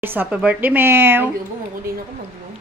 Happy birthday, Mew! Ay, gabo, mangkulin ako mag-bloom.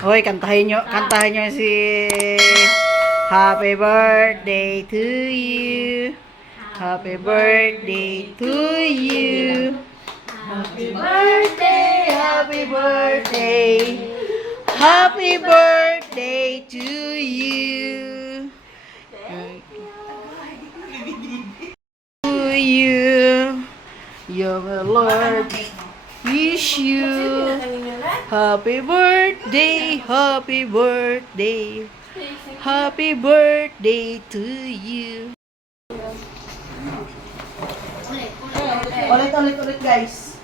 Hoy, kantahin nyo si Happy birthday to you. Happy birthday to you. Happy birthday, happy birthday. Happy birthday to you. To you. Your Lord wish you happy birthday, happy birthday. Happy birthday to you. Ulit guys.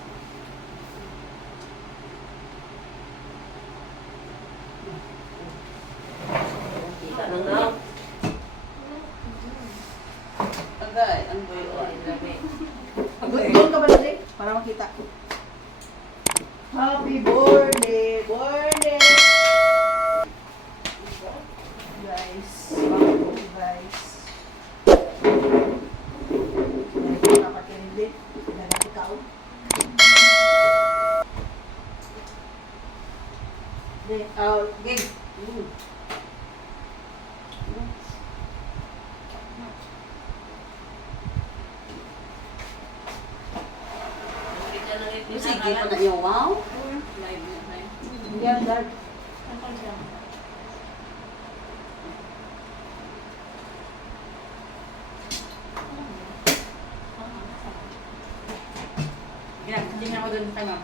Kita lang na. Agay, ang doon ka ba dali? Para makita. Happy birthday, birthday. Guys, guys. Kapatid, dapat ikaw. Game. Sige pa na yung wow. Yan, Dad. Hindi na ako doon tayo.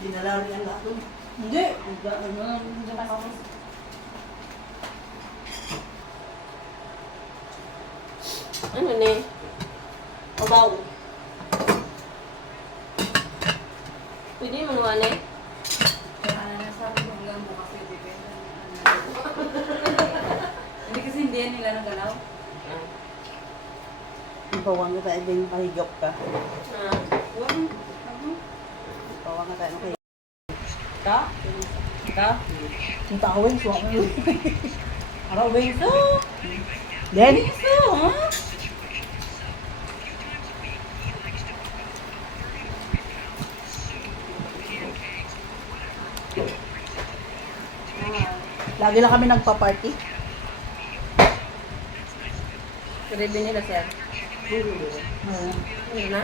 Dinala rin ang lahat doon. Hindi. Ano ni? Obaw. Pwede mo naman eh. Hindi kasi hindi yan nila nagalaw. Ipawang ka tayo din mahigop ka. Huwag. Ipawang ka tayo mahigop. Ka? Ka? Yung tawin, suwak mo yun. Araw beso. Then, Beso, ha? lagi lang kami nagpa-party. Ready nila sir. Ano na?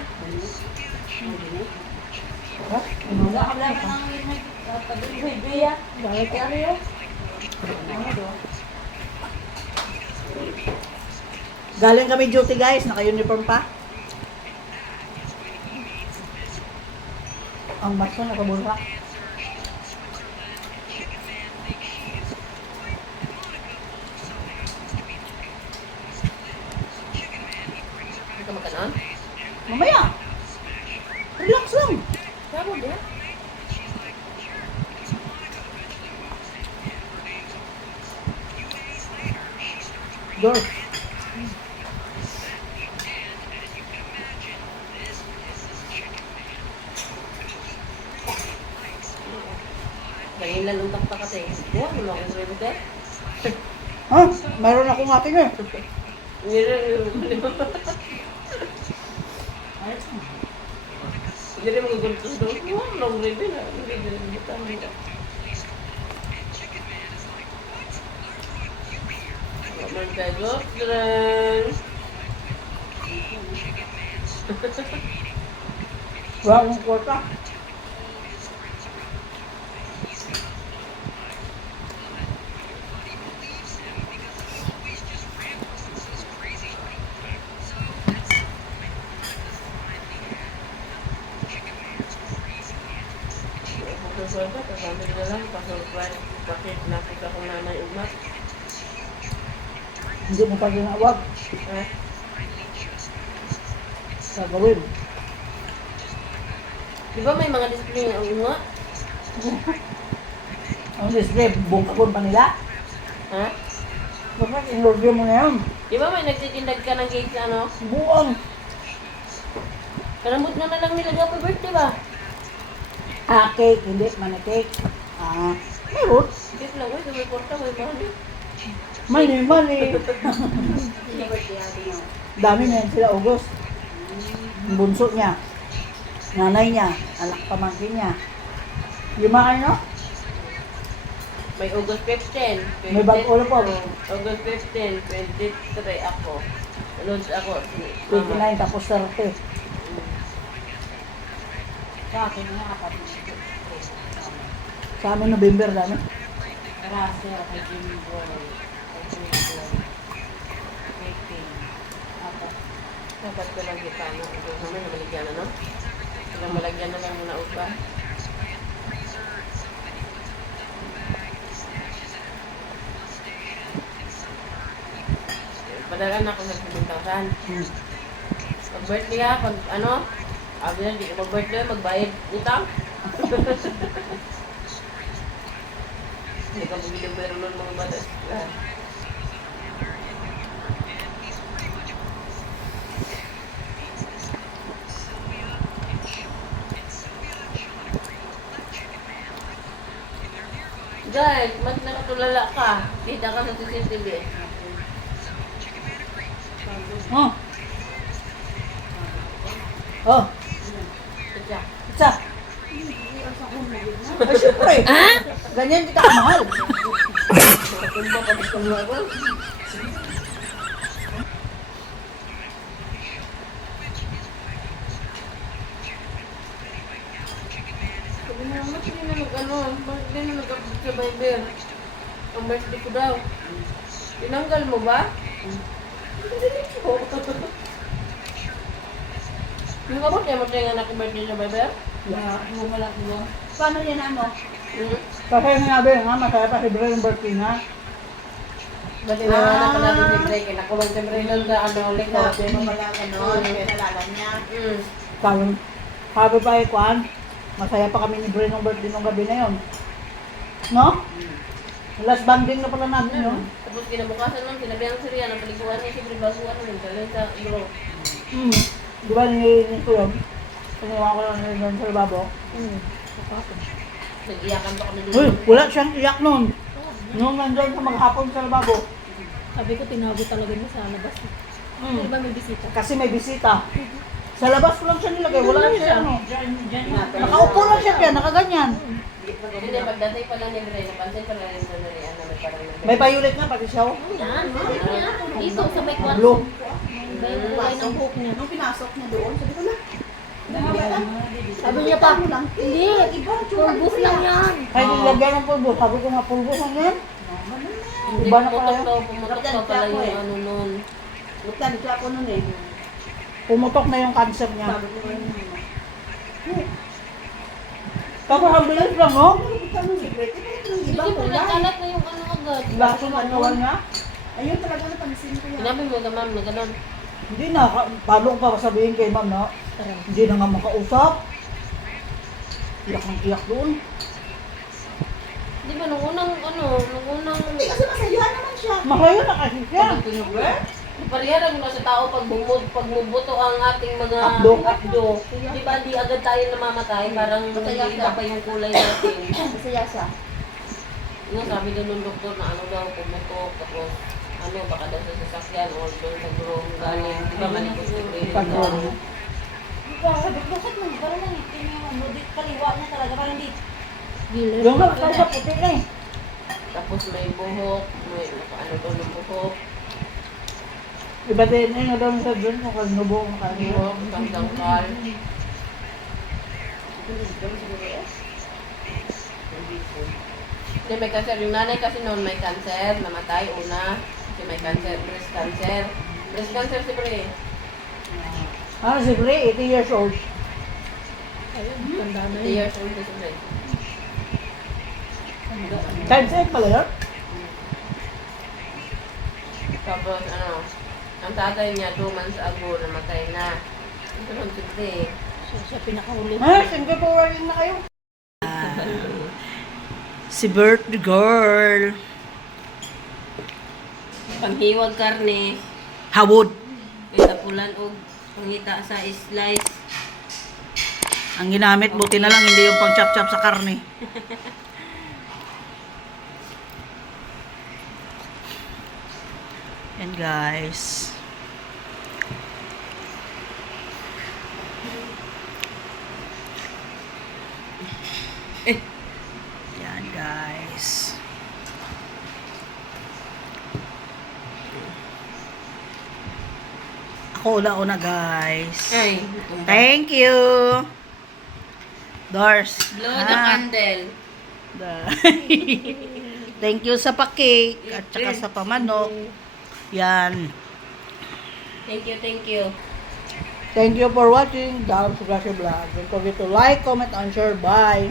Ha? Wala ka lang ng tabi-biya. Bakit ano yun? Galing kami duty guys, naka-uniform pa. Ang maso nakabulak. Hindi ka magkanon? Mamaya. Relax lang. Sabo din. Door. Ganyan lang utak pa kasi. Buwan mo lang akong ready eh. Ha? Mayroon akong ating eh. Hindi rin mga ganito sa doon. Buwan mo lang akong ready na. Hindi rin kita. Naman tayo goplan. Wala akong kwarta. Pagkasolba, kasama na lang. Pasolba, bakit nakita kong nanay umat. Hindi mo pa ginawag. Ha? Sa gawin. Di ba may mga display ang unga? Ang display, bungkakon pa nila. Ha? Bakit in-order mo na yan? Di ba may nagtitindag ka ng cake sa ano? Buong. Kalambot na lang nila happy birthday ba? Cake, hindi man cake. Meron. Cake lang, uy, may porta, may mahal. Money. Dami na yan sila, August. Yung bunso niya. Nanay niya. Anak pamangkin niya. Lima kayo, no? May August 15. May bago ulo po. August 15, 23 ako. Lunch ako. Si 29 tapos 30. Sa akin nga, apat na. Sa amin, November dami. Russell, kay Jimmy Boy, kay Jason, kay King. Apat. Dapat ko lang kita, no? Ito naman, malagyan na, no? Kailang malagyan na lang muna upa. Padalaan ako ng 7,000. Pag-birthday ha, pag ano, sabi na, di ka mag-birthday, magbayad utang. Hindi ka bumili pero nun mga bata. Guys, mas nakatulala ka. Kita ka sa CCTV. Oh. Oh. Kaya. Isa. Ay, syempre. Ganyan kita kamahal. Tumba pa gusto mo ako. Sabi na, ba't di na nag-ano? Bakit di na nag-upload sa Viber? Ang birthday ko daw. Tinanggal mo ba? Yung kabot niya mo tayo anak ng birthday sa Viber? Wala ko. Paano yan ano? Kasi sinabi nga, masaya pa si Bray yung birthday na. Kasi na pa natin si Bray, kinakulong si Bray lang na ano, ulit na. Nalala niya. Sabi pa eh, Kwan, masaya pa kami ni Bray nung birthday nung gabi na yun. No? Last banding na pala namin yun. Tapos kinabukasan nun, sinabi ang Syria na paliguan niya si Bray baguan nun, kaya sa bro. Di ba nilinis ko yun? Pinawa ko lang nilinis doon sa lababo. Nag-iyakan pa kami Uy, dun. wala siyang iyak nun. Nung nandun sa maghapon sa lababo. Sabi ko, tinago talaga niya sa labas. Ano ba may bisita? Kasi may bisita. Sa labas ko lang siya nilagay. Wala lang siya ano. Diyan Nakaupo lang siya kaya, nakaganyan. Hindi, pagdating pala ni Bray, napansin pala rin sa nariyan na may parang May violet nga pati siya. oh. Yan. Dito sa may kwarto. Blue. May kulay ng buhok niya. Nung pinasok niya doon, sabi ko na, Sabi niya pa, hindi, pulbos lang yan. Ay, nilagyan ng pulbo. Sabi ko nga, pulbo na yan. Hindi, Iba na pumutok pala. daw, pumutok pa pala yung ano nun. nagtali siya ako nun eh. Pumutok na yung cancer niya. Sabi ko rin naman. Tapos ang bilis lang, no? Ikaw nung secret, ito yung Hindi ibang po, kulay. nagkalat na yung ano agad. Laso na nawan niya. Ayun talaga napansin ko yan. Sinabi mo ka ma'am na gano'n. Hindi na. Paano ko pa sabihin kay ma'am na hindi na nga makausap. Iyak ng iyak doon. Di ba, nung unang, Hindi kasi masaya naman siya. Masaya na kasi siya. Parehara mo sa tao pag bumubuto ang ating mga Abdo. Di ba, di agad tayo namamatay, parang hindi iba pa yung kulay natin. Masaya siya. Yung sabi doon ng doktor na ano daw, pumutok, tapos ano, baka daw sa sasakyan o doon sa gurong galing. Di ba, malikot yung Pag-gurong. Sabi ko, bakit mo? Parang nangitin yung ano, kaliwa niya talaga, parang di. Yung nga sa puti na eh. Tapos may buhok, may ano doon ng buhok, Iba din eh, nga doon sa doon kung kanubo ang kanyo. buhok, tangkal. Hindi, may cancer. Yung nanay kasi noon may cancer, namatay una. Kasi may cancer, breast cancer. Breast cancer si Bri. Ah, si Bray, 80 years old. Ayun, tanda na 3 years old si Bri. Cancer pala yun? Tapos ano, ang tatay niya 2 months ago namatay na. Ito lang si Bri. Siya pinakahuli. Ah, Singapore rin na kayo. Si Bert the girl. Panghiwag karne, Hawod. pitapulan o pangita sa slice. Ang ginamit, buti na lang hindi yung pang chop-chop sa karne. Yan guys. Yan guys. Ako una-una guys. Ay, Thank you. Doors. blow the candle. Thank you sa pa-cake at saka sa pamanok. Yan. Thank you, thank you. Thank you for watching Down Sugashi Vlog. Don't forget to like, comment, and share. Bye.